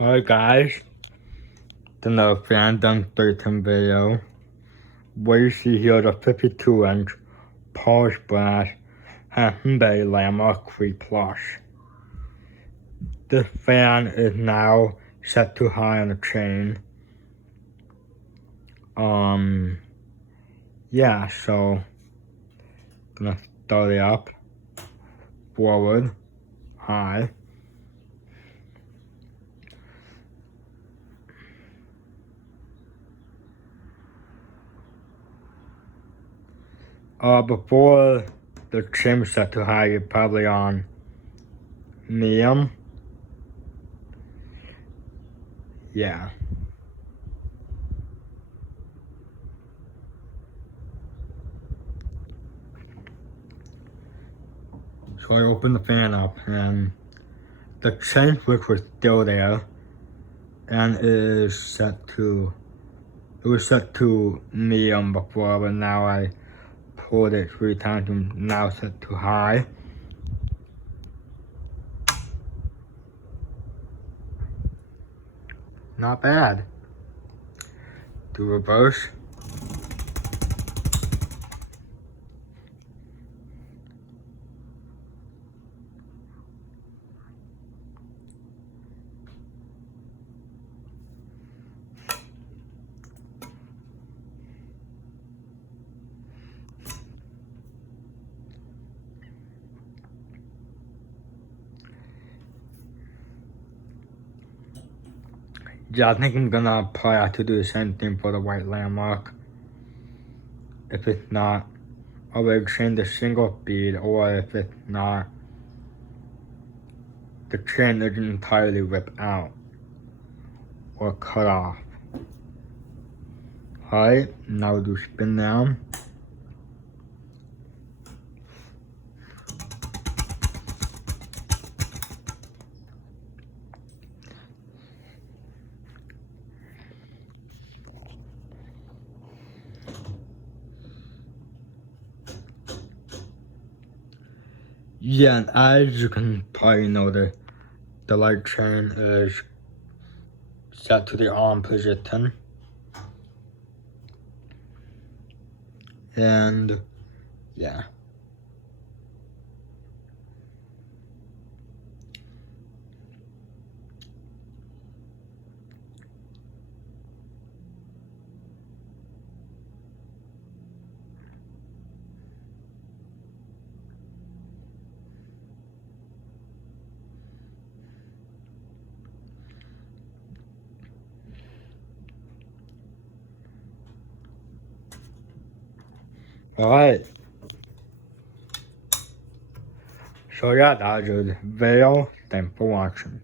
Alright guys, another fan done 13 video. What you see here is a 52-inch polished brass Hampton Bay Landmark 3 Plus. This fan is now set too high on the chain. Yeah, so gonna start it up, forward, high. Before the trim set too high, you're probably on medium. Yeah. So I opened the fan up and the chain switch was still there and it was set to medium before, but now I pulled it 3 times and now set to high. Not bad. Do reverse. Yeah, I think I'm gonna probably have to do the same thing for the white landmark. If it's not, I'll change the single bead, or if it's not, the chain isn't entirely ripped out or cut off. Alright, now we'll do spin down. Yeah, and as you can probably know, the light chain is set to the on position. And yeah. Alright. So yeah, that was the video. Thanks for watching.